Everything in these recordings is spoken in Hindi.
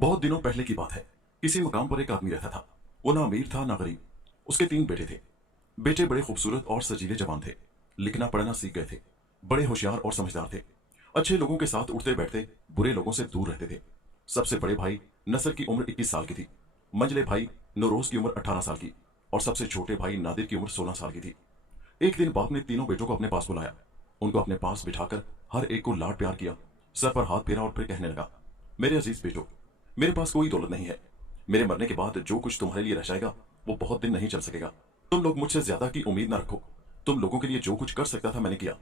बहुत दिनों पहले की बात है। किसी मुकाम पर एक आदमी रहता था। वो ना अमीर था ना गरीब। उसके 3 बेटे थे। बेटे बड़े खूबसूरत और सजीले जवान थे। लिखना पढ़ना सीख गए थे। बड़े होशियार और समझदार थे। अच्छे लोगों के साथ उठते बैठते, बुरे लोगों से दूर रहते थे। सबसे बड़े भाई नसर की उम्र 21 साल की थी। मंझले भाई नोरोज की उम्र 18 साल की और सबसे छोटे भाई नादिर की उम्र 16 साल की थी। एक दिन बाप ने तीनों बेटों को अपने पास बुलाया। उनको अपने पास बिठाकर हर एक को लाड प्यार किया, सर पर हाथ फेरा और फिर कहने लगा, मेरे अजीज बेटो, मेरे पास कोई दौलत नहीं है। मेरे मरने के बाद जो कुछ तुम्हारे लिए रह जाएगा वो बहुत दिन नहीं चल सकेगा। तुम लोग मुझसे ज्यादा की उम्मीद ना रखो। तुम लोगों के लिए जो कुछ कर सकता था मैंने किया।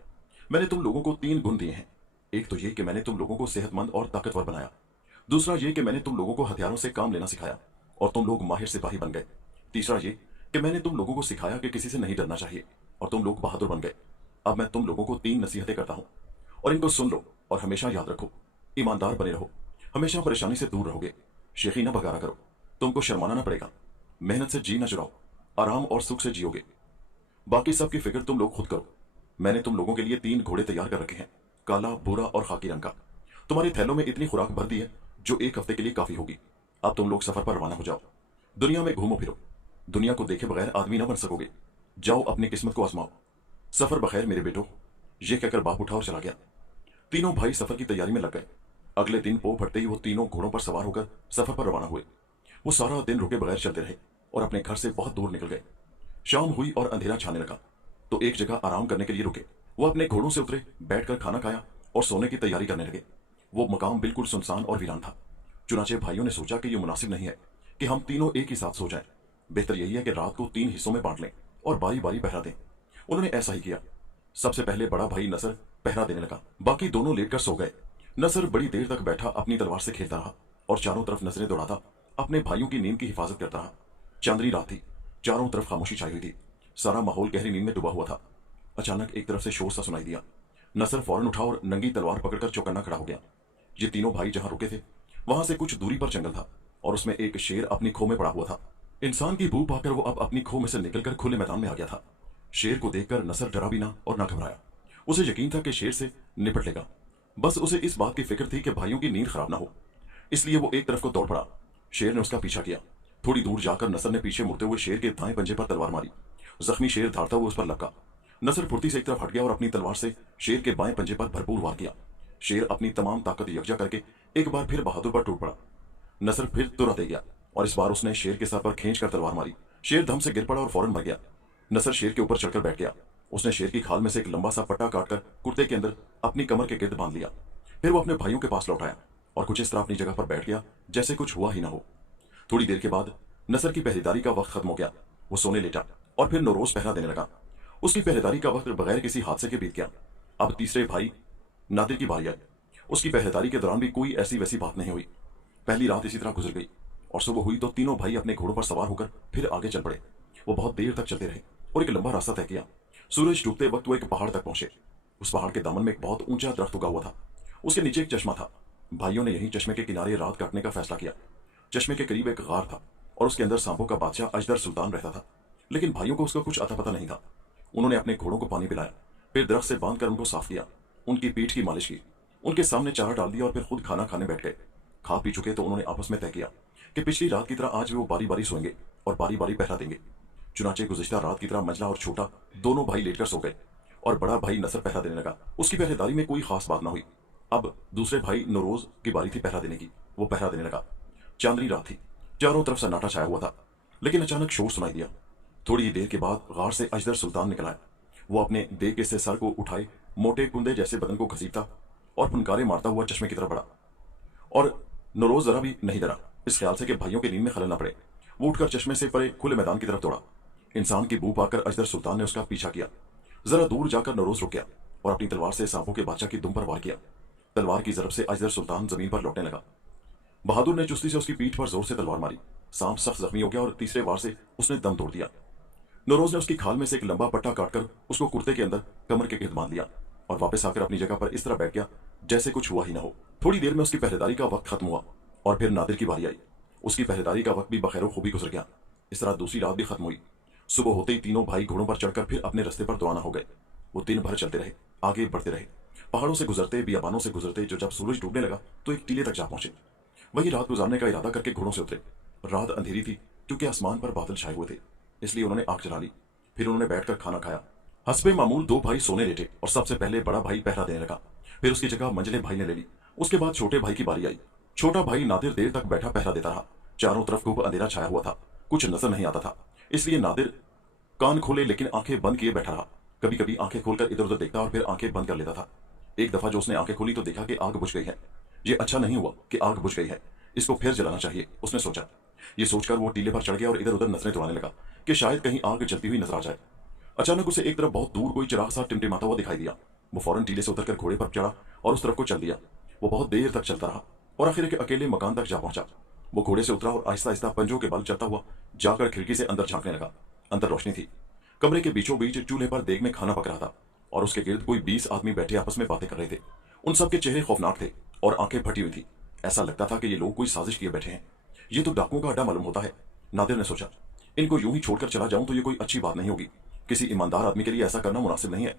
मैंने तुम लोगों को 3 गुण दिए हैं। एक तो ये कि मैंने तुम लोगों को सेहतमंद और ताकतवर बनाया। दूसरा ये कि मैंने तुम लोगों को हथियारों से काम लेना सिखाया और तुम लोग माहिर सिपाही बन गए। तीसरा ये कि मैंने तुम लोगों को सिखाया कि किसी से नहीं डरना चाहिए और तुम लोग बहादुर बन गए। अब मैं तुम लोगों को 3 नसीहतें करता हूं और इनको सुन लो और हमेशा याद रखो। ईमानदार बने रहो। हमेशा परेशानी से दूर रहोगे। शेखी ना बगारा करो। तुमको शर्माना ना पड़ेगा। मेहनत से जी ना चुराओ। आराम और सुख से जियोगे। बाकी सब की फिक्र तुम लोग खुद करो। मैंने तुम लोगों के लिए 3 घोड़े तैयार कर रखे हैं, काला, भूरा और खाकी रंग का। तुम्हारे थैलों में इतनी खुराक भर दी है जो 1 हफ्ते के लिए काफी होगी। अब तुम लोग सफर पर रवाना हो जाओ। दुनिया में घूमो फिरो। दुनिया को देखे बगैर आदमी ना बन सकोगे। जाओ अपनी किस्मत को आजमाओ। सफर बखैर मेरे बेटो। ये कहकर बाप उठा और चला गया। तीनों भाई सफर की तैयारी में लग गए। अगले दिन पो फटते ही वो तीनों घोड़ों पर सवार होकर सफर पर रवाना हुए। वो सारा दिन रुके बगैर चलते रहे और अपने घर से बहुत दूर निकल गए। शाम हुई और अंधेरा छाने लगा तो एक जगह आराम करने के लिए रुके। वो अपने घोड़ों से उतरे, बैठकर खाना खाया और सोने की तैयारी करने लगे। वो मकाम बिल्कुल सुनसान और वीरान था। चुनाचे भाइयों ने सोचा कि यह मुनासिब नहीं है कि हम तीनों एक ही साथ सो जाएं। बेहतर यही है कि रात को 3 हिस्सों में बांट लें और बारी बारी पहरा दें। उन्होंने ऐसा ही किया। सबसे पहले बड़ा भाई नसर पहरा देने लगा। बाकी दोनों लेटकर सो गए। नसर बड़ी देर तक बैठा अपनी तलवार से खेलता रहा और चारों तरफ नजरें दौड़ाता अपने भाइयों की नींद की हिफाजत करता रहा। चांदनी रात थी। चारों तरफ खामोशी छाई हुई थी। सारा माहौल गहरी नींद में डूबा हुआ था। अचानक एक तरफ से शोर सा सुनाई दिया। नसर फौरन उठा और नंगी तलवार पकड़कर चौकन्ना खड़ा हो गया। ये तीनों भाई जहां रुके थे वहां से कुछ दूरी पर जंगल था और उसमें एक शेर अपनी खो में पड़ा हुआ था। इंसान की बू पाकर वो अब अपनी खो में से निकलकर खुले मैदान में आ गया था। शेर को देखकर नसर डरा भी ना और ना घबराया। उसे यकीन था कि शेर से निपट लेगा। बस उसे इस बात की फिक्र थी कि भाइयों की नींद खराब ना हो। इसलिए वो एक तरफ को दौड़ पड़ा। शेर ने उसका पीछा किया। थोड़ी दूर जाकर नसर ने पीछे मुड़ते हुए शेर के दाएं पंजे पर तलवार मारी। जख्मी शेर धाड़ता हुआ उस पर लपका। नसर फुर्ती से एक तरफ हट गया और अपनी तलवार से शेर के बाएं पंजे पर भरपूर वार किया। शेर अपनी तमाम ताकत यकजा करके एक बार फिर बहादुर पर टूट पड़ा। नसर फिर तुरंत दे गया और इस बार उसने शेर के सर पर खींचकर तलवार मारी। शेर धम से गिर पड़ा और फौरन मर गया। नसर शेर के ऊपर चढ़कर बैठ गया। उसने शेर की खाल में से एक लंबा सा पट्टा काटकर कुर्ते के अंदर अपनी कमर के गिर्द बांध लिया। फिर वो अपने भाइयों के पास लौट आया और कुछ इस तरह अपनी जगह पर बैठ गया जैसे कुछ हुआ ही ना हो। थोड़ी देर के बाद नसर की पहरेदारी का वक्त खत्म हो गया। वो सोने लेटा और फिर नौरोज पहरा देने लगा। उसकी पहरेदारी का वक्त बगैर किसी हादसे के बीत गया। अब तीसरे भाई नादिर की बारी आई। उसकी पहरेदारी के दौरान भी कोई ऐसी वैसी बात नहीं हुई। पहली रात इसी तरह गुजर गई और सुबह हुई तो तीनों भाई अपने घोड़ों पर सवार होकर फिर आगे चल पड़े। वो बहुत देर तक चलते रहे और एक लंबा रास्ता तय किया। सूरज डूबते वक्त वो एक पहाड़ तक पहुंचे। उस पहाड़ के दामन में एक बहुत ऊंचा दरख्त उगा हुआ था। उसके नीचे एक चश्मा था। भाइयों ने यहीं चश्मे के किनारे रात काटने का फैसला किया। चश्मे के करीब एक गार था और उसके अंदर सांपों का बादशाह अजदर सुल्तान रहता था। लेकिन भाइयों को उसका कुछ अता पता नहीं था। उन्होंने अपने घोड़ों को पानी पिलाया, फिर दरख्त से बांधकर उनको साफ किया, उनकी पीठ की मालिश की, उनके सामने चारा डाल दिया और फिर खुद खाना खाने बैठ गए। खा पी चुके तो उन्होंने आपस में तय किया कि पिछली रात की तरह आज भी वो बारी बारी सोएंगे और बारी बारी पहरा देंगे। चुनाचे गुज़िश्ता रात की तरह मंझला और छोटा दोनों भाई लेटकर सो गए और बड़ा भाई नसर पहरा देने लगा। उसकी पहरेदारी में कोई खास बात ना हुई। अब दूसरे भाई नौरोज की बारी थी पहरा देने की। वो पहरा देने लगा। चांदनी रात थी। चारों तरफ सन्नाटा छाया हुआ था। लेकिन अचानक शोर सुनाई दिया। थोड़ी ही देर के बाद गार से अजदर सुल्तान निकल आया। वो अपने देह से सर को उठाए मोटे कुंदे जैसे बदन को घसीटता और फुनकारे मारता हुआ चश्मे की तरफ बढ़ा। और नौरोज जरा भी नहीं डरा, इस ख्याल से कि भाइयों की नींद में खलल न पड़े। वो उठकर चश्मे से परे खुले मैदान की तरफ दौड़ा। इंसान की बू पाकर अजदर सुल्तान ने उसका पीछा किया। जरा दूर जाकर नौरोज रुक गया और अपनी तलवार से सांपों के बादशाह की दुम पर वार किया। तलवार की जरब से अजदर सुल्तान जमीन पर लौटने लगा। बहादुर ने चुस्ती से उसकी पीठ पर जोर से तलवार मारी। सांप सख्त जख्मी हो गया और तीसरे वार से उसने दम तोड़ दिया। नौरोज ने उसकी खाल में से एक लंबा पट्टा काटकर उसको कुर्ते के अंदर कमर के गिर्द बांध लिया और वापस आकर अपनी जगह पर इस तरह बैठ गया जैसे कुछ हुआ ही ना हो। थोड़ी देर में उसकी पहरेदारी का वक्त खत्म हुआ और फिर नादिर की बारी आई। उसकी पहरेदारी का वक्त भी बखैर खूबी गुजर गया। इस तरह दूसरी रात भी खत्म हुई। सुबह होते ही तीनों भाई घोड़ों पर चढ़कर फिर अपने रास्ते पर रवाना हो गए। वो दिन भर चलते रहे, आगे बढ़ते रहे, पहाड़ों से गुजरते, बियाबानों से गुजरते, जो जब सूरज डूबने लगा तो एक टीले तक जा पहुंचे। वही रात गुजारने का इरादा करके घोड़ों से उतरे। रात अंधेरी थी क्योंकि आसमान पर बादल छाए हुए थे, इसलिए उन्होंने आग जला ली। फिर उन्होंने बैठकर खाना खाया। हस्बे मामूल दो भाई सोने लेटे और सबसे पहले बड़ा भाई पहरा देने लगा। फिर उसकी जगह मंझले भाई ने ले ली। उसके बाद छोटे भाई की बारी आई। छोटा भाई नादिर देर तक बैठा पहरा देता रहा। चारों तरफ खूब अंधेरा छाया हुआ था, कुछ नजर नहीं आता था, इसलिए नादिर कान खोले लेकिन आंखें बंद किए बैठा रहा। कभी कभी आंखें खोलकर इधर उधर देखता और फिर आंखें बंद कर लेता था। एक दफा जो उसने आंखें खोली तो देखा कि आग बुझ गई है। ये अच्छा नहीं हुआ कि आग बुझ गई है, इसको फिर जलाना चाहिए, उसने सोचा। ये सोचकर वो टीले पर चढ़ गया और इधर उधर नजरें दौड़ाने लगा कि शायद कहीं आग जलती हुई नजर आ जाए। अचानक उसे एक तरफ बहुत दूर कोई चिराग सा टिमटिमाता हुआ दिखाई दिया। वो फौरन टीले से उतरकर घोड़े पर चढ़ा और उस तरफ को चल दिया। वो बहुत देर तक चलता रहा और आखिर एक अकेले मकान तक जा पहुंचा। वो घोड़े से उतरा और आहिस्ता आहिस्ता पंजों के बल चलता हुआ जाकर खिड़की से अंदर झांकने लगा। अंदर रोशनी थी। कमरे के बीचों बीच चूल्हे पर देग में खाना पक रहा था और उसके गिर्द कोई 20 आदमी बैठे आपस में बातें कर रहे थे। उन सबके चेहरे खौफनाक थे और आंखें फटी हुई थी। ऐसा लगता था कि ये लोग कोई साजिश किए बैठे हैं। ये तो डाकुओं का अड्डा मालूम होता है। नादिर ने सोचा, इनको यूं ही छोड़कर चला जाऊं तो ये कोई अच्छी बात नहीं होगी। किसी ईमानदार आदमी के लिए ऐसा करना मुनासिब नहीं है।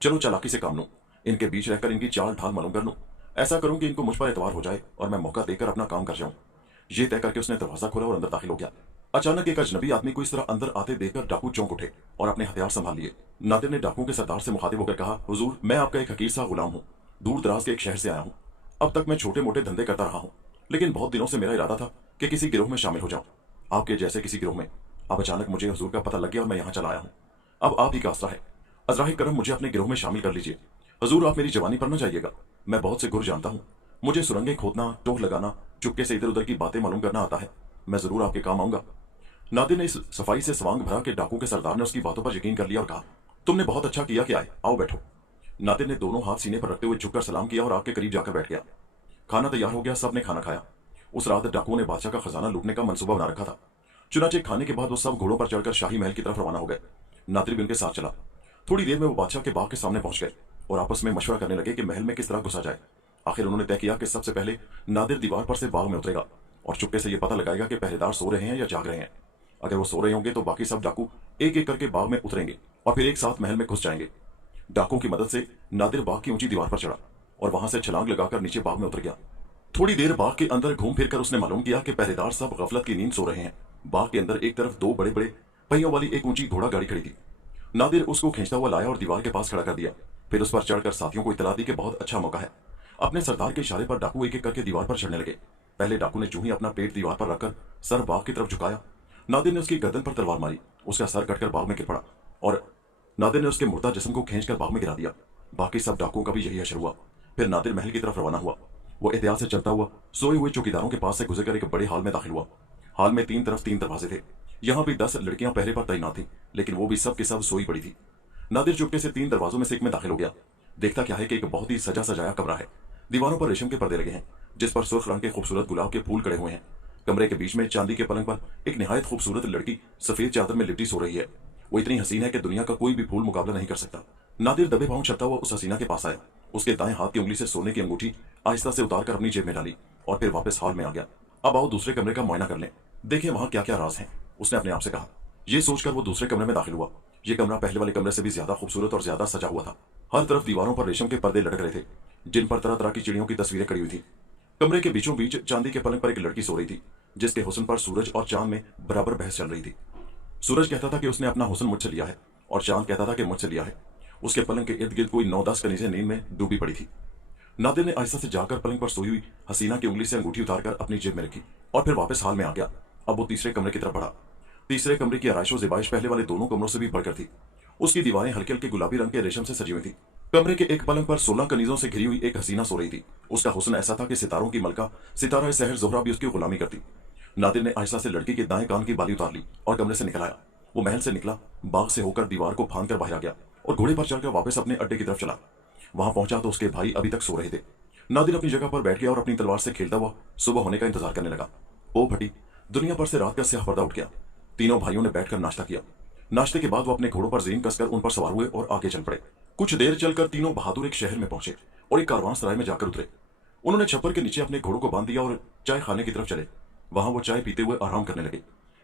चलो चालाकी से काम लूं, इनके बीच रहकर इनकी चाल ढाल मालूम कर लूं। ऐसा करूं कि इनको मुझ पर एतवार हो जाए और मैं मौका देकर अपना काम कर जाऊं। ये तय करके उसने दरवाजा खोला और अंदर दाखिल हो गया। अचानक एक अजनबी आदमी को इस तरह अंदर आते देखकर डाकू चौंक उठे और अपने हथियार संभाल लिए। नादिर ने डाकुओं के सरदार से मुखातिब होकर कहा, हुजूर, मैं आपका एक हकीर सा गुलाम हूँ। दूर दराज के एक शहर से आया हूँ। अब तक मैं छोटे मोटे धंधे करता रहा हूँ, लेकिन बहुत दिनों से मेरा इरादा था कि किसी गिरोह में शामिल हो जाऊं, आपके जैसे किसी गिरोह में। अब अचानक मुझे हुजूर का पता लग गया और मैं यहाँ चला आया हूँ। अब आप ही का आसरा है। अजराह करम मुझे अपने गिरोह में शामिल कर लीजिए। हुजूर, आप मेरी जवानी पर न जाइएगा। मैं बहुत से गुर जानता हूँ। मुझे सुरंगें खोदना, टोह लगाना, चुपके से इधर उधर की बातें मालूम करना आता है। मैं जरूर आपके काम आऊंगा। नादिर ने इस सफाई से स्वांग भरा कि डाकू के सरदार ने उसकी बातों पर यकीन कर लिया और कहा, तुमने बहुत अच्छा किया कि आए, आओ बैठो। नादिर ने दोनों हाथ सीने पर रखते हुए झुककर सलाम किया और आग के करीब जाकर बैठ गया। खाना तैयार हो गया, सबने खाना खाया। उस रात डाकुओं ने बादशाह का खजाना लूटने का मंसूबा बना रखा था। चुनाचे खाने के बाद वो सब घोड़ों पर चढ़कर शाही महल की तरफ रवाना हो गए। नादिर भी उनके साथ चला। थोड़ी देर में वो बादशाह के बाग के सामने पहुंच गए और आपस में मशवरा करने लगे कि महल में किस तरह घुसा जाए। आखिर उन्होंने तय किया कि सबसे पहले नादिर दीवार पर से बाग में उतरेगा और चुपके से ये पता लगाएगा कि पहरेदार सो रहे हैं या जाग रहे हैं। अगर वो सो रहे होंगे तो बाकी सब डाकू एक एक करके बाग में उतरेंगे और फिर एक साथ महल में घुस जाएंगे। डाकुओं की मदद से नादिर बाग की ऊंची दीवार पर चढ़ा और वहां से छलांग लगाकर नीचे बाग में उतर गया। थोड़ी देर बाग के अंदर घूम फिर कर उसने मालूम किया कि पहरेदार सब गफलत की नींद सो रहे हैं। बाग के अंदर एक तरफ दो बड़े बड़े पहियों वाली एक ऊंची घोड़ा गाड़ी खड़ी थी। नादिर उसको खींचता हुआ लाया और दीवार के पास खड़ा कर दिया। फिर उस पर चढ़कर साथियों को इतला दी कि बहुत अच्छा मौका है। अपने सरदार के इशारे पर डाकू एक एक करके दीवार पर चढ़ने लगे। पहले डाकू ने जूं ही अपना पेट दीवार पर रखकर सर बाग की तरफ झुकाया, नादिर ने उसकी गर्दन पर तलवार मारी। उसका सर कटकर बाग में गिर पड़ा और नादिर ने उसके मुर्दा जिस्म को खींचकर बाग में गिरा दिया। बाकी सब डाकुओं का भी यही हशर हुआ। फिर नादिर महल की तरफ रवाना हुआ। वो एहतियात से चलता हुआ सोए हुए चौकीदारों के पास से गुजरकर एक बड़े हॉल में दाखिल हुआ। हॉल में तीन तरफ तीन दरवाजे थे। यहाँ भी 10 लड़कियां पहरे पर तैनात थी, लेकिन वो भी सब की सब सोई पड़ी थी। नादिर चुपके से तीन दरवाजों में से एक में दाखिल हो गया। देखता क्या है कि एक बहुत ही सजा सजाया कमरा है। दीवारों पर रेशम के पर्दे लगे हैं, जिस पर सुर्ख रंग के खूबसूरत गुलाब के फूल कड़े हुए हैं। कमरे के बीच में चांदी के पलंग पर एक निहायत खूबसूरत लड़की सफेद चादर में लिपटी सो रही है। वो इतनी हसीन है कि दुनिया का कोई भी फूल मुकाबला नहीं कर सकता। नादिर दबे पांव चलता हुआ उस हसीना के पास आया। उसके दाएं हाथ की उंगली से सोने की अंगूठी आहिस्ता से उतारकर अपनी जेब में डाली और फिर वापस हॉल में आ गया। अब आओ दूसरे कमरे का मुआयना कर लें, देखें वहां क्या क्या राज हैं, उसने अपने आप से कहा। यह सोचकर वो दूसरे कमरे में दाखिल हुआ। यह कमरा पहले वाले कमरे से भी ज्यादा खूबसूरत और ज्यादा सजा हुआ था। हर तरफ दीवारों पर रेशम के पर्दे लटक रहे थे, जिन पर तरह तरह की चिड़ियों की तस्वीरें कड़ी हुई थी। कमरे के बीचों बीच चांदी के पलंग पर एक लड़की सो रही थी, जिसके हुस्न पर सूरज और चांद में बराबर बहस चल रही थी। सूरज कहता था कि उसने अपना हुस्न मुझसे लिया है और चांद कहता था कि मुझसे लिया है। उसके पलंग के इर्द गिर्द कोई 9-10 कनीजें नींद में डूबी पड़ी थी। नादिर ने आहिस्ता से जाकर पलंग पर सोई हुई हसीना की उंगली से अंगूठी उतारकर अपनी जेब में रखी और फिर वापस हाल में आ गया। अब वो तीसरे कमरे की तरफ बढ़ा। तीसरे कमरे की आराइश व ज़िबाइश पहले वाले दोनों कमरों से भी बढ़कर थी। उसकी दीवारें हल्के हल्के गुलाबी रंग के रेशम से सजी हुई थी। कमरे के एक पलंग पर 16 कनीजों से घिरी हुई एक हसीना सो रही थी। उसका हुस्न ऐसा था कि सितारों की मलका सितारा सहर जोहरा भी उसकी गुलामी करती। नादिर ने आहिस्ता से लड़की के दाएं कान की बाली उतार ली और कमरे से निकल आया। वो महल से निकला, बाग से होकर दीवार को फांद कर बाहर आ गया और घोड़े पर चढ़कर वापस अपने अड्डे की तरफ चला। वहां पहुंचा तो उसके भाई अभी तक सो रहे थे। नादिर अपनी जगह पर बैठ गया और अपनी तलवार से खेलता हुआ सुबह होने का इंतजार करने लगा। ओ फटी, दुनिया पर से रात का स्याह पर्दा उठ गया। तीनों भाइयों ने बैठकर नाश्ता किया। नाश्ते के बाद वो अपने घोड़ों पर जीन कसकर उन पर सवार हुए और आगे चल पड़े। कुछ देर चलकर तीनों बहादुर एक शहर में पहुंचे और एक कारवां सराय में जाकर उतरे। उन्होंने छप्पर के नीचे अपने घोड़ों को बांध दिया और चाय खाने की तरफ चले। वहां वो चाय पीते हुए आराम करने लगे।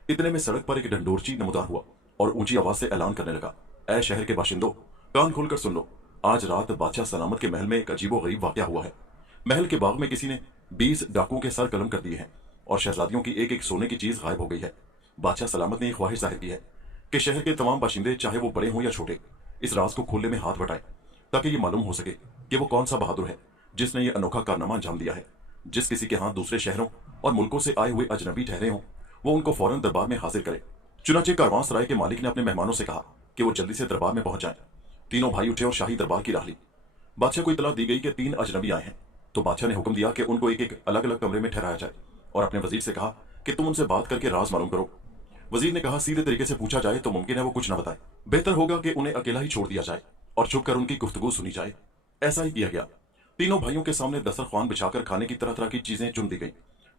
इतने में सड़क पर एक ढंडोरची नमदार हुआ और ऊंची आवाज से ऐलान करने लगा, ऐ शहर के बाशिंदों, कान खोलकर सुन लो। आज रात बादशाह सलामत के महल में एक अजीबो गरीब वाकया हुआ है। महल के बाग में किसी ने 20 डाकुओं के सर कलम कर दिए हैं और शहजादियों की एक एक सोने की चीज गायब हो गई है। बादशाह सलामत ने यह ख्वाहिश जाहिर की है कि शहर के तमाम बाशिंदे, चाहे वो बड़े हों या छोटे, इस राज को खोलने में हाथ बटाएं, ताकि ये मालूम हो सके कि वो कौन सा बहादुर है जिसने ये अनोखा कारनामा अंजाम दिया है। जिस किसी के हाथ दूसरे शहरों और मुल्कों से आए हुए अजनबी ठहरे हों, वो उनको फौरन दरबार में हाजिर करे। चुनाचे कारवां सराय के मालिक ने अपने मेहमानों से कहा कि वो जल्दी से दरबार में पहुंच जाएं। तीनों भाई उठे और शाही दरबार की राह ली। बादशाह को इतला दी गई कि 3 अजनबी आए हैं, तो बादशाह ने हुक्म दिया कि उनको एक एक अलग अलग कमरे में ठहराया जाए और अपने वजीर से कहा कि तुम उनसे बात करके राज मालूम करो। वजीर ने कहा, सीधे तरीके से पूछा जाए तो मुमकिन है वो कुछ न बताए। बेहतर होगा कि उन्हें अकेला ही छोड़ दिया जाए और छुप कर उनकी गुफ्तगू सुनी जाए। ऐसा ही किया गया। तीनों भाइयों के सामने दस्तरख्वान बिछाकर खाने की तरह तरह की चीजें चुन दी गई।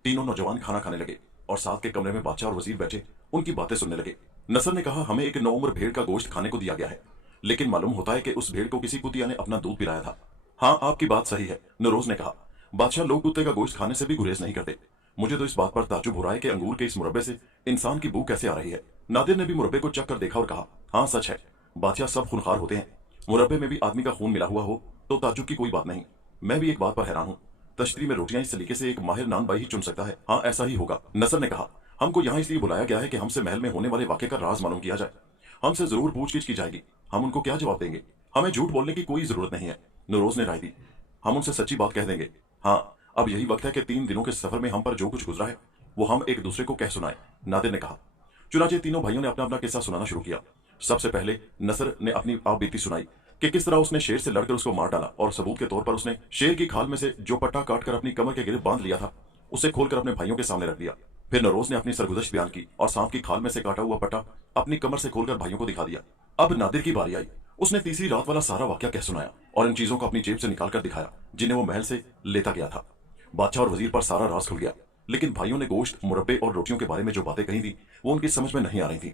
तीनों नौजवान खाना खाने लगे और साथ के कमरे में बादशाह और वजीर बैठे उनकी बातें सुनने लगे। नसर ने कहा, हमें एक नौउम्र भेड़ का गोश्त खाने को दिया गया है, लेकिन मालूम होता है कि उस भेड़ को किसी कुतिया ने अपना दूध पिलाया था। हाँ, आपकी बात सही है, नरोज ने कहा। बादशाह लोग कुत्ते का गोश्त खाने से भी गुरेज नहीं करते। मुझे तो इस बात पर ताज्जुब हो रहा है कि अंगूर के इस मुरब्बे से इंसान की बू कैसे आ रही है। नादिर ने भी मुरब्बे को चख कर देखा और कहा, हाँ सच है, बादशाह सब खूनखार होते हैं। मुरब्बे में भी आदमी का खून मिला हुआ हो तो ताज्जुब की कोई बात नहीं। मैं भी एक बात पर हैरान हूँ, तश्तरी में रोटियां इस सलीके से एक माहिर नान बाई ही चुन सकता है। हाँ, ऐसा ही होगा, नसर ने कहा। हमको यहाँ इसलिए बुलाया गया है कि हमसे महल में होने वाले वाक़े का राज मालूम किया जाए। हमसे जरूर पूछगिछ की जाएगी, हम उनको क्या जवाब देंगे? हमें झूठ बोलने की कोई जरूरत नहीं है, नरोज ने राय दी। हम उनसे सच्ची बात कह देंगे। हाँ, अब यही वक्त है कि 3 दिनों के सफर में हम पर जो कुछ गुजरा है वो हम एक दूसरे को कह सुनाए, नादिर ने कहा। चुनाचे तीनों भाइयों ने अपना अपना किस्सा सुनाना शुरू किया। सबसे पहले नसर ने अपनी आप बीती सुनाई कि किस तरह उसने शेर से लड़कर उसको मार डाला और सबूत के तौर पर उसने शेर की खाल में से जो पट्टा काटकर अपनी कमर के गिर्द बांध लिया था उसे खोलकर अपने भाइयों के सामने रख दिया। फिर नरोज ने अपनी सरगुजश्त बयान की और सांप की खाल में से काटा हुआ पट्टा अपनी कमर से खोलकर भाइयों को दिखा दिया। अब नादिर की बारी आई। उसने तीसरी रात वाला सारा वाकया कह सुनाया और इन चीजों को अपनी जेब से निकालकर दिखाया जिन्हें वो महल से लेता गया था। बादशाह और वजीर पर सारा राज खुल गया, लेकिन भाइयों ने गोश्त, मुरब्बे और रोटियों के बारे में जो बातें कही थी वो उनकी समझ में नहीं आ रही थी।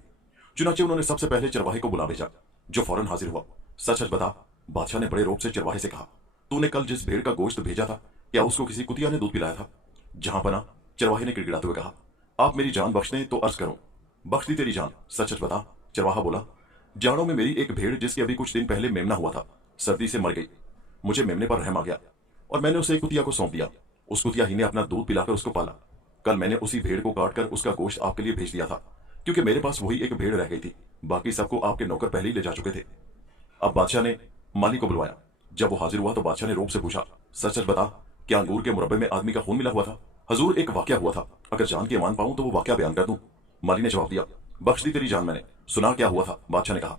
चुनाचे उन्होंने सबसे पहले चरवाहे को बुला भेजा, जो फौरन हाजिर हुआ। सच सच बता, बादशाह ने बड़े रोब से चरवाहे से कहा, तूने कल जिस भेड़ का गोश्त भेजा था क्या उसको किसी कुतिया ने दूध पिलाया था? जहां पना, चरवाहे ने गिड़गिड़ाते हुए कहा, आप मेरी जान बख्श दें तो अर्ज करो। बख्श दी तेरी जान, सच सच बता, चरवाहा बोला। जाड़ों में मेरी एक भेड़ जिसकी अभी कुछ दिन पहले मेमना हुआ था, सर्दी से मर गई। मुझे मेमने पर रहम आ गया और मैंने उसे एक कुतिया को सौंप दिया। उस कुतिया ही ने अपना दूध पिलाकर उसको पाला। कल मैंने उसी भेड़ को काटकर उसका गोश्त आपके लिए भेज दिया था, क्योंकि मेरे पास वही एक भेड़ रह गई थी, बाकी सबको आपके नौकर पहले ही ले जा चुके थे। अब बादशाह ने माली को बुलवाया। जब वो हाजिर हुआ तो बादशाह ने रोब से पूछा, सच सच बता, क्या अंगूर के मुरब्बे में आदमी का खून मिला हुआ था? हजूर, एक वाकया हुआ था, अगर जान के मान पाऊं तो वो वाकया बयान कर दूं। माली ने जवाब दिया, बख्श दी तेरी जान, मैंने सुना क्या हुआ था, बादशाह ने कहा।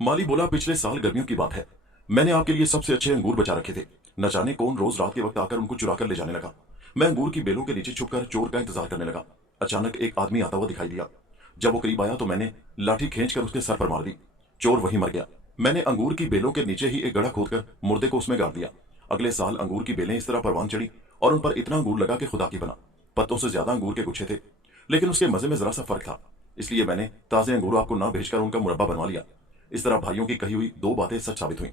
माली बोला, पिछले साल गर्मियों की बात है, मैंने आपके लिए सबसे अच्छे अंगूर बचा रखे थे। न जाने कौन रोज रात के वक्त आकर उनको चुरा कर ले जाने लगा। मैं अंगूर की बेलों के नीचे छुपकर चोर का इंतजार करने लगा। अचानक एक आदमी आता हुआ दिखाई दिया। जब वो करीब आया तो मैंने लाठी खींचकर उसके सर पर मार दी। चोर वहीं मर गया। मैंने अंगूर की बेलों के नीचे ही एक गड्ढा खोदकर मुर्दे को उसमें गाड़ दिया। अगले साल अंगूर की बेलें इस तरह परवान चढ़ी और उन पर इतना अंगूर लगा कि खुदा की बना। पत्तों से ज्यादा अंगूर के गुच्छे थे, लेकिन उसके मजे में जरा सा फर्क था, इसलिए मैंने ताजे अंगूर आपको ना भेजकर उनका मुरब्बा बनवा लिया। इस तरह भाइयों की कही हुई 2 बातें सच साबित हुई।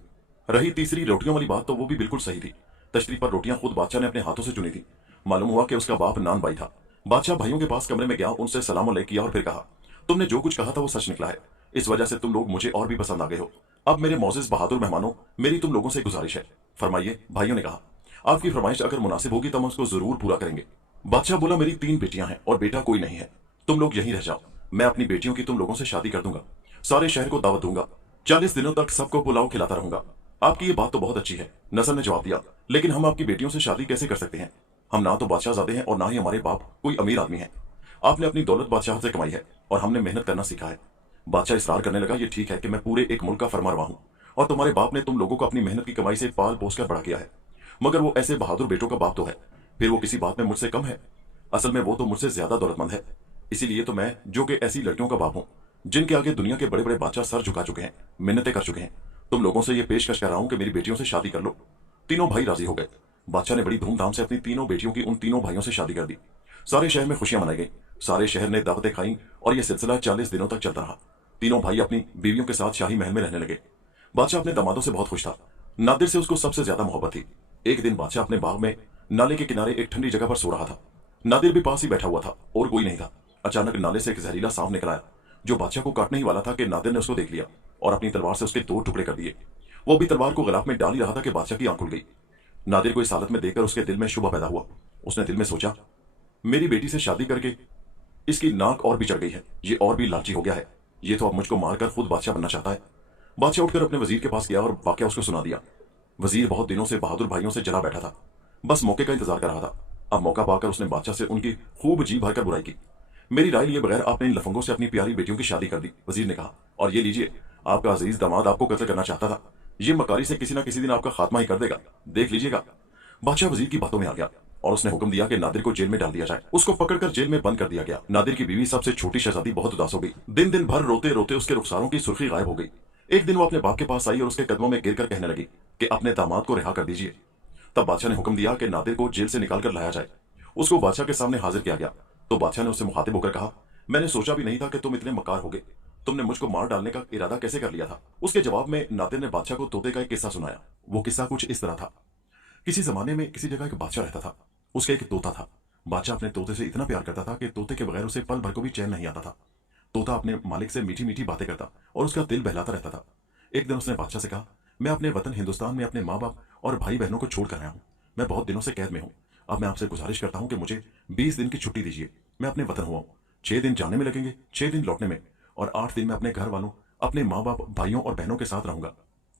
रही तीसरी रोटियों वाली बात, तो वो भी बिल्कुल सही थी। तशरीफ पर रोटियां खुद बादशाह ने अपने हाथों से चुनी थी। मालूम हुआ कि उसका बाप नान बाई था। बादशाह भाइयों के पास कमरे में गया, उनसे सलाम अलैकुम किया और फिर कहा, तुमने जो कुछ कहा था वो सच निकला है। इस वजह से तुम लोग मुझे और भी पसंद आ गए हो। अब मेरे मोजिज बहादुर मेहमानों, मेरी तुम लोगों से गुजारिश है। फरमाइए, भाइयों ने कहा। आपकी फरमाइश अगर मुनासिब होगी तो हम उसको जरूर पूरा करेंगे। बादशाह बोला, मेरी 3 बेटियां हैं और बेटा कोई नहीं है। तुम लोग यहीं रह जाओ, मैं अपनी बेटियों की तुम लोगों से शादी कर दूंगा। सारे शहर को दावत दूंगा। 40 दिनों तक सबको पुलाव खिलाता रहूंगा। आपकी ये बात तो बहुत अच्छी है, नसर ने जवाब दिया, लेकिन हम आपकी बेटियों से शादी कैसे कर सकते हैं? हम ना तो बादशाहजादे हैं और ना ही हमारे बाप कोई अमीर आदमी है। आपने अपनी दौलत बादशाह से कमाई है और हमने मेहनत करना सीखा है। बादशाह इसरार करने लगा, ये ठीक है कि मैं पूरे एक मुल्क का फरमारवा हूं और तुम्हारे बाप ने तुम लोगों को अपनी मेहनत की कमाई से पाल पोस कर बड़ा किया है, मगर वो ऐसे बहादुर बेटों का बाप तो है, फिर वो किसी बात में मुझसे कम है? असल में वो तो मुझसे ज्यादा दौलतमंद है। इसीलिए तो मैं, जो कि ऐसी लड़कियों का बाप हूं जिनके आगे दुनिया के बड़े बड़े बादशाह सर झुका चुके हैं, मिन्नतें कर चुके हैं, तुम लोगों से ये पेशकश कर रहा हूं कि मेरी बेटियों से शादी कर लो। तीनों भाई राजी हो गए। बादशाह ने बड़ी धूमधाम से अपनी तीनों बेटियों की उन तीनों भाइयों से शादी कर दी। सारे शहर में खुशियां मनाई गई, सारे शहर ने दावतें खाई और यह सिलसिला 40 दिनों तक चलता रहा। तीनों भाई अपनी बीवियों के साथ शाही महल में रहने लगे। बादशाह अपने दामादों से बहुत खुश था। नादिर से उसको सबसे ज्यादा मोहब्बत थी। एक दिन बादशाह अपने बाग में नाले के किनारे एक ठंडी जगह पर सो रहा था। नादिर भी पास ही बैठा हुआ था और कोई नहीं था। अचानक नाले से एक जहरीला सांप निकल आया, जो बादशाह को काटने ही वाला था कि नादिर ने उसको देख लिया और अपनी तलवार से उसके 2 टुकड़े कर दिए। वो भी तलवार को गलाफ में डाल ही रहा था कि बादशाह की आंख खुल गई। नादिर को इस हालत में देखकर उसके दिल में शुबा पैदा हुआ। उसने दिल में सोचा, मेरी बेटी से शादी करके इसकी नाक और भी चढ़ गई है, ये और भी लालची हो गया है, ये तो अब मुझको मारकर खुद बादशाह बनना चाहता है। बादशाह उठकर अपने वजीर के पास गया और वाकया उसको सुना दिया। वजीर बहुत दिनों से बहादुर भाइयों से जला बैठा था, बस मौके का इंतजार कर रहा था। अब मौका पाकर उसने बादशाह से उनकी खूब जी भरकर बुराई की। मेरी राय लिए बगैर आपने इन लफंगों से अपनी प्यारी बेटियों की शादी कर दी, वजीर ने कहा, और ये लीजिए, आपका अजीज दामाद आपको कत्ल करना चाहता था, ये मकारी से किसी ना किसी दिन आपका खात्मा ही कर देगा, देख लीजिएगा। बादशाह वजीर की बातों में आ गया और उसने हुक्म दिया कि नादिर को जेल में डाल दिया जाए। उसको पकड़कर जेल में बंद कर दिया गया। नादिर की बीवी सबसे छोटी शहजादी बहुत उदास हो गई। दिन दिन भर रोते रोते उसके रुखसारों की सुर्खी गायब हो गई। एक दिन वो अपने बाप के पास आई और उसके कदमों में गिरकर कहने लगी कि अपने दामाद को रिहा कर दीजिए। तब बादशाह ने हुक्म दिया कि नादिर को जेल से निकाल कर लाया जाए। उसको बादशाह के सामने हाजिर किया गया तो बादशाह ने उससे मुखातिब होकर कहा, मैंने सोचा भी नहीं था कि तुम इतने मकार होगे, तुमने मुझको मार डालने का इरादा कैसे कर लिया था। उसके जवाब में नादिर ने बादशाह को तोते का एक किस्सा सुनाया। वो किस्सा कुछ इस तरह था। किसी जमाने में किसी जगह एक बादशाह रहता था। उसका एक तोता था। बादशाह अपने तोते से इतना प्यार करता था कि तोते के बगैर उसे पल भर को भी चैन नहीं आता था। तोता अपने मालिक से मीठी मीठी बातें करता और उसका दिल बहलाता रहता था। एक दिन उसने बादशाह से कहा, मैं अपने वतन हिंदुस्तान में अपने माँ बाप और भाई बहनों को छोड़कर आया हूँ। मैं बहुत दिनों से कैद में हूँ। अब मैं आपसे गुजारिश करता हूँ कि मुझे 20 दिन की छुट्टी दीजिए। मैं अपने वतन हुआ हूँ। 6 दिन जाने में लगेंगे, 6 दिन लौटने में, और 8 दिन मैं अपने घर वालों, अपने माँ बाप, भाइयों और बहनों के साथ रहूंगा।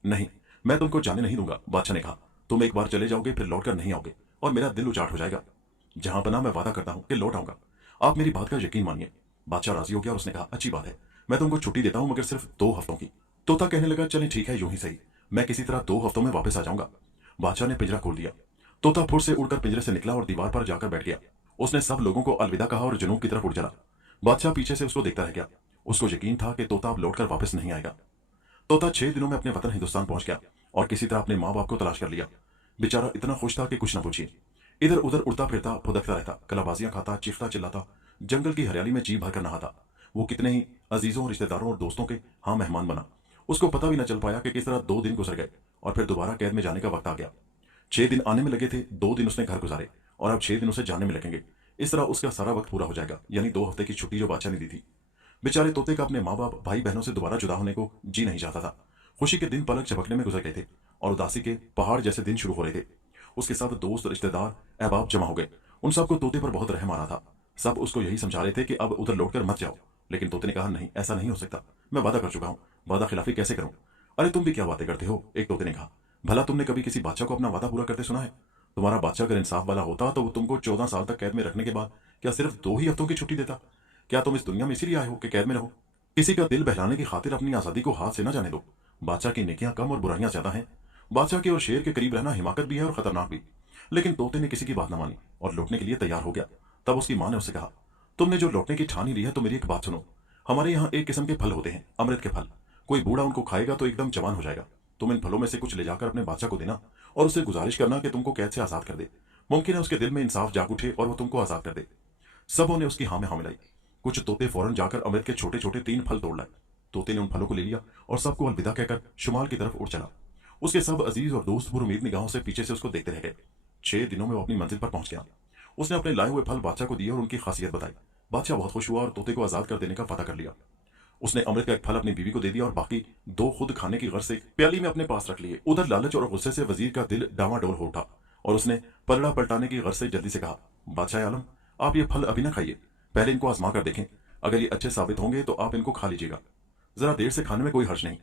नहीं, मैं तुमको जाने नहीं दूंगा। बादशाह ने कहा, तुम एक बार चले जाओगे फिर लौट कर नहीं आओगे और मेरा दिल उचाट हो जाएगा। जहां बना मैं वादा करता हूं कि लौट आऊंगा। आप मेरी बात का यकीन मानिए। बादशाह राजी हो गया और उसने कहा, अच्छी बात है, मैं तुमको छुट्टी देता हूं, मगर सिर्फ 2 हफ्तों की। तोता कहने लगा, चलें ठीक है, यूं ही सही, मैं किसी तरह 2 हफ्तों में वापस आ जाऊंगा। बादशाह ने पिंजरा खोल दिया। तोता फुर से उड़कर पिंजरे से निकला और दीवार पर जाकर बैठ गया। उसने सब लोगों को अलविदा कहा और जुनूब की तरफ उड़ चला। बादशाह पीछे से उसको देखता रह गया। उसको यकीन था कि तोता अब लौटकर वापस नहीं आएगा। तोता 6 दिनों में अपने वतन हिंदुस्तान पहुंच गया और किसी तरह अपने माँ बाप को तलाश कर लिया। बेचारा इतना खुश था कि कुछ न पूछिए। इधर उधर उड़ता फिरता, फुदकता रहता, कलाबाजियां खाता, चीखता चिल्लाता, जंगल की हरियाली में जी भर कर नहाता। वो कितने ही अजीजों, रिश्तेदारों और दोस्तों के हाँ मेहमान बना। उसको पता भी न चल पाया कि किस तरह 2 दिन गुजर गए और फिर दोबारा कैद में जाने का वक्त आ गया। 6 दिन आने में लगे थे, 2 दिन उसने घर गुजारे और अब 6 दिन उसे जाने में लगेंगे। इस तरह उसका सारा वक्त पूरा हो जाएगा, यानी 2 हफ्ते की छुट्टी जो बादशाह ने दी थी। बेचारे तोते का अपने माँ बाप, भाई बहनों से दोबारा जुदा होने को जी नहीं चाहता था। खुशी के दिन पलक झपकने में गुजर गए थे और उदासी के पहाड़ जैसे दिन शुरू हो रहे थे। उसके साथ दोस्त, रिश्तेदार, अहबाब जमा हो गए। उन सबको तोते पर बहुत रहम आ रहा था। सब उसको यही समझा रहे थे कि अब उधर लौटकर मत जाओ, लेकिन तोते ने कहा, नहीं, ऐसा नहीं हो सकता, मैं वादा कर चुका हूं, वादा खिलाफी कैसे करूं। अरे तुम भी क्या बातें करते हो, एक तोते ने कहा, भला तुमने कभी किसी बादशाह को अपना वादा पूरा करते सुना है? तुम्हारा बादशाह अगर इंसाफ वाला होता तो वो तुमको 14 साल तक कैद में रखने के बाद क्या सिर्फ 2 ही हफ्तों की छुट्टी देता? क्या तुम इस दुनिया में इसीलिए आए हो कि कैद में रहो? किसी का दिल बहलाने की खातिर अपनी आजादी को हाथ से न जाने दो। बादशाह की नेकियां कम और बुराइयां ज्यादा हैं। बादशाह के और शेर के करीब रहना हिमाकत भी है और खतरनाक भी। लेकिन तोते ने किसी की बात न मानी और लौटने के लिए तैयार हो गया। तब उसकी मां ने उससे कहा, तुमने जो लौटने की ठान ही ली है तो मेरी एक बात सुनो। हमारे यहाँ एक किस्म के फल होते हैं, अमृत के फल। कोई बूढ़ा उनको खाएगा तो एकदम जवान हो जाएगा। तुम इन फलों में से कुछ ले जाकर अपने बादशाह को देना और उससे गुजारिश करना कि तुमको कैद से आजाद कर दे। मुमकिन है उसके दिल में इंसाफ जाग उठे और वो तुमको आजाद कर दे। सबों ने उसकी हाँ में हाँ मिलाई। कुछ तोते फौरन जाकर अमृत के छोटे छोटे 3 फल तोड़ लाए। तोते ने उन फलों को ले लिया और सबको अलविदा कहकर शुमाल की तरफ उड़ चला। उसके सब अजीज और दोस्त पुरुमीद निगाहों से पीछे से उसको देखते रह गए। 6 दिनों में वो अपनी मंजिल पर पहुंच गया। उसने अपने लाए हुए फल बादशाह को दिए और उनकी खासियत बताई। बादशाह बहुत खुश हुआ और तोते को आजाद कर देने का वादा कर लिया। उसने अमृत का एक फल अपनी बीवी को दे दिया और बाकी 2 खुद खाने की गर्ज से प्याली में अपने पास रख लिए। उधर लालच और गुस्से से वजीर का दिल डावाडोल हो उठा और उसने पलड़ा पलटाने की गर्ज से जल्दी से कहा, बादशाह आलम, आप ये फल अभी ना खाइए, पहले इनको आजमा कर देखें। अगर ये अच्छे साबित होंगे तो आप इनको खा लीजिएगा। जरा देर से खाने में कोई हर्ज नहीं।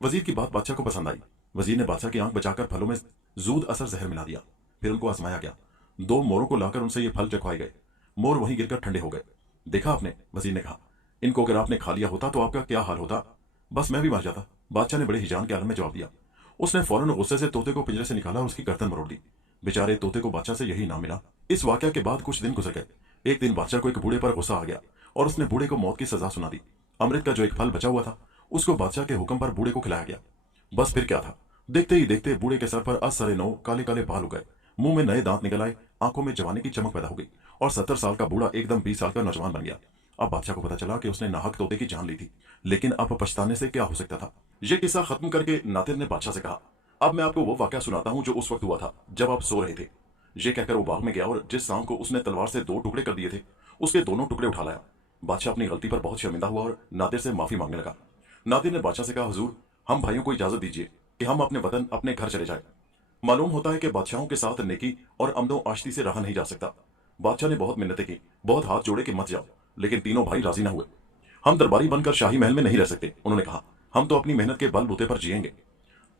वजीर की बात बादशाह को पसंद आई। वजीर ने बादशाह की आंख बचाकर फलों में जूद असर जहर मिला दिया। फिर उनको आजमाया गया। 2 मोरों को लाकर उनसे ये फल चखवाए गए। मोर वहीं गिरकर ठंडे हो गए। देखा आपने, वजीर ने कहा, इनको अगर आपने खा लिया होता तो आपका क्या हाल होता? बस मैं भी मर जाता, बादशाह ने बड़े हिजान के आलम में जवाब दिया। उसने फौरन गुस्से से तोते को पिंजरे से निकाला और उसकी गर्दन मरोड़ दी। बेचारे तोते को बादशाह से यही इनाम मिला। इस वाकया के बाद कुछ दिन गुजर गए। एक दिन बादशाह को एक बूढ़े पर गुस्सा आ गया और उसने बूढ़े को मौत की सजा सुना दी। अमृत का जो एक फल बचा हुआ था उसको बादशाह के हुक्म पर बूढ़े को खिलाया गया। बस फिर क्या था, देखते ही देखते बूढ़े के सर पर असरे नौ काले काले बाल उग गए, मुंह में नए दांत निकल आए, आंखों में जवानी की चमक पैदा हो गई और 70 साल का बूढ़ा एकदम 20 साल का नौजवान बन गया। अब बादशाह को पता चला कि उसने नाहक तोते की जान ली थी, लेकिन अब पछताने से क्या हो सकता था। यह किस्सा खत्म करके नातिर ने बादशाह से कहा, अब मैं आपको वो वाकया सुनाता हूं जो उस वक्त हुआ था जब आप सो रहे थे। ये कहकर वो बाग में गया और जिस सांप को उसने तलवार से 2 टुकड़े कर दिए थे उसके दोनों टुकड़े उठा लाया। बादशाह अपनी गलती पर बहुत शर्मिंदा हुआ और नादिर से माफी मांगने लगा। नादिर ने बादशाह से कहा, हुजूर, हम भाइयों को इजाजत दीजिए कि हम अपने वतन, अपने घर चले जाए। मालूम होता है कि बादशाहों के साथ नेकी और अमदो आश्ती से रहा नहीं जा सकता। बादशाह ने बहुत मिन्नतें की, बहुत हाथ जोड़े कि मत जाओ, लेकिन तीनों भाई राजी ना हुए। हम दरबारी बनकर शाही महल में नहीं रह सकते, उन्होंने कहा। हम तो अपनी मेहनत के बलबूते पर जिएंगे।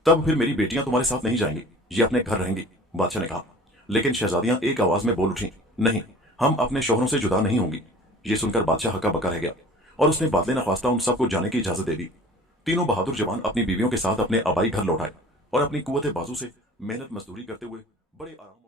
तब फिर मेरी बेटियां तुम्हारे साथ नहीं जाएंगी, ये अपने घर रहेंगी, बादशाह ने कहा। लेकिन शहजादियां एक आवाज में बोल उठी, नहीं, हम अपने शौहरों से जुदा नहीं होंगी। ये सुनकर बादशाह हक्का बक्का रह गया और उसने बादले नख्वास्ता उन सबको जाने की इजाजत दे दी। तीनों बहादुर जवान अपनी बीवियों के साथ अपने आबाई घर लौट आए और अपनी कुव्वत बाजू से मेहनत मजदूरी करते हुए बड़े आराम